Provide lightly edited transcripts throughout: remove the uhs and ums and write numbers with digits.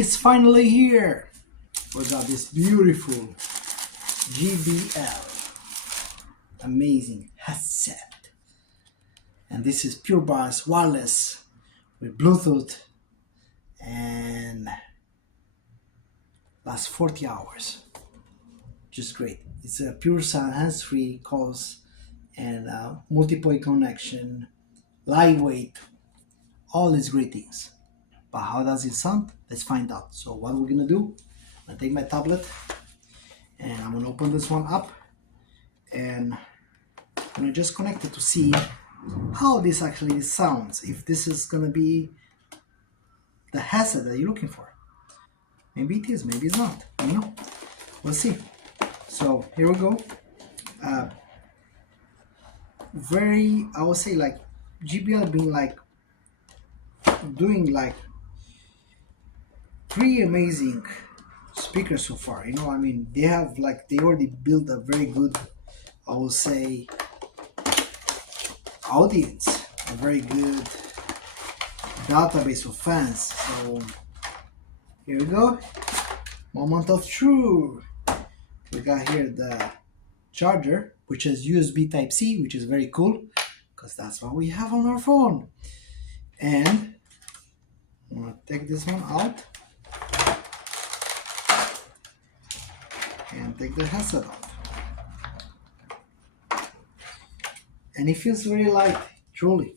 It's finally here. We got this beautiful JBL amazing headset, and this is pure bass wireless with Bluetooth and lasts 40 hours. Just great. It's a pure sound, hands-free calls, and multi-point connection, lightweight, all these great things. But how does it sound? Let's find out. So what we're gonna do, I'm gonna take my tablet and I'm gonna open this one up, and I'm gonna just connect it to see how this actually sounds, if this is gonna be the headset that you're looking for. Maybe it is, maybe it's not, you know, we'll see. So here we go. Very, I would say, like JBL being like doing like 3 amazing speakers so far, you know. I mean, they have like, they already built a very good, I will say, audience, a very good database of fans. So here we go, moment of truth. We got here the charger, which is USB Type-C, which is very cool because that's what we have on our phone. And I'm gonna take this one out and take the headset off, and it feels very light, truly.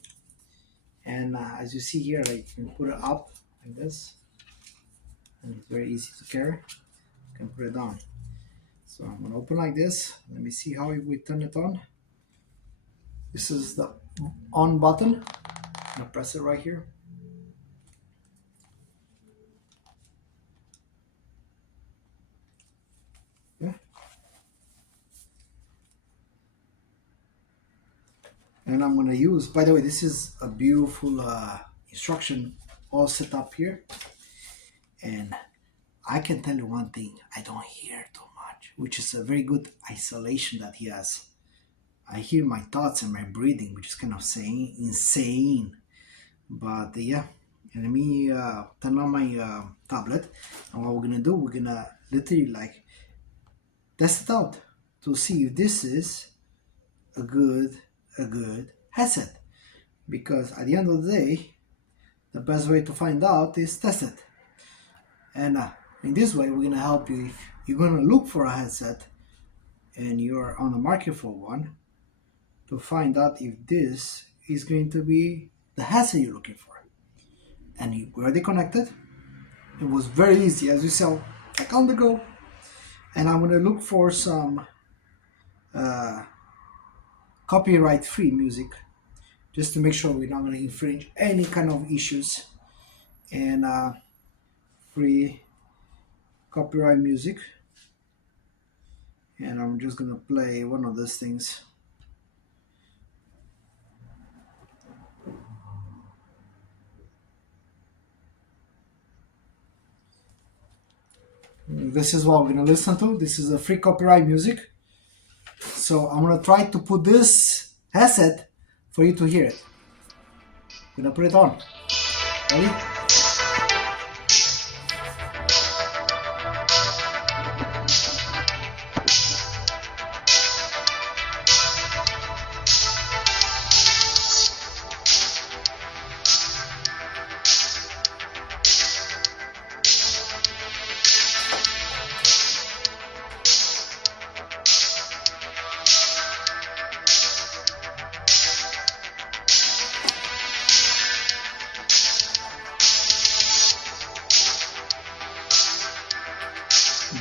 And as you see here, like, you can put it up like this, and it's very easy to carry. You can put it down. So I'm gonna open like this. Let me see how we turn it on. This is the on button. I'm gonna press it right here. Yeah. And I'm gonna use, by the way, this is a beautiful instruction all set up here. And I can tell you one thing, I don't hear too much, which is a very good isolation that he has. I hear my thoughts and my breathing, which is kind of saying insane. But yeah, and let me turn on my tablet, and what we're gonna do, we're gonna literally like test it out to see if this is a good headset. Because at the end of the day, the best way to find out is test it. And in this way, we're gonna help you if you're gonna look for a headset and you're on the market for one, to find out if this is going to be the headset you're looking for. And you already connected. It was very easy, as you saw, like on the go. And I'm gonna look for some copyright-free music, just to make sure we're not gonna infringe any kind of issues. And free copyright music. And I'm just gonna play one of those things. This is what we're gonna listen to. This is a free copyright music. So I'm gonna try to put this headset for you to hear it. I'm gonna put it on. Ready?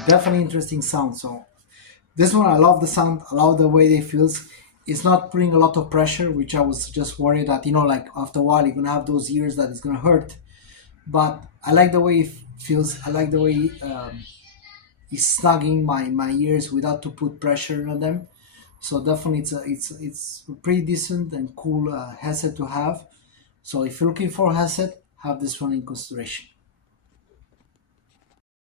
Definitely interesting sound. So this one, I love the sound, I love the way it feels. It's not putting a lot of pressure, which I was just worried that, you know, like after a while you're gonna have those ears that it's gonna hurt. But I like the way it feels. I like the way it's snugging my ears without to put pressure on them. So definitely it's a pretty decent and cool headset to have. So if you're looking for a headset, have this one in consideration.